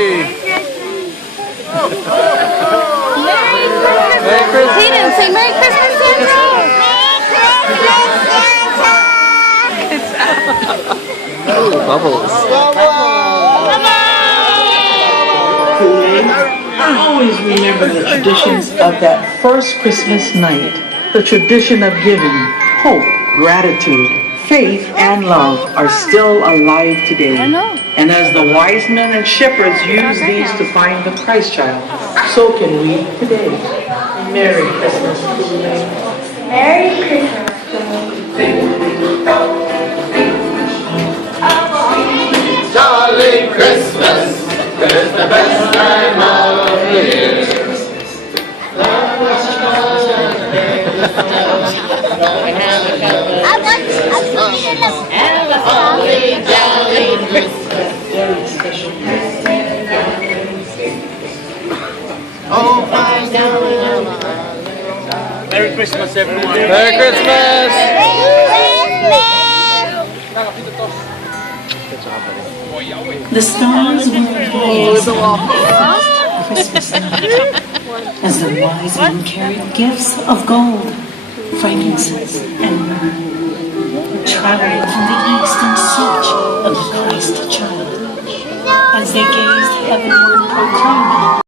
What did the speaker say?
Merry Christmas! He didn't say Merry Christmas, Santa! Ooh, bubbles. I always remember the traditions of that first Christmas night. The tradition of giving, hope, gratitude, faith, and love are still alive today. And as the wise men and shepherds used these to find the Christ child, so can we today. Merry Christmas, Canoe. Merry Christmas, Jolly Christmas is the best time of the year. Holly jolly Christmas. Oh, my darling. Merry Christmas, everyone. Merry Christmas! The stars were ablaze Christmas as the wise men carried gifts of gold, frankincense, and myrrh, traveling from the east in search of the Christ child. As they gazed heavenward, proclaiming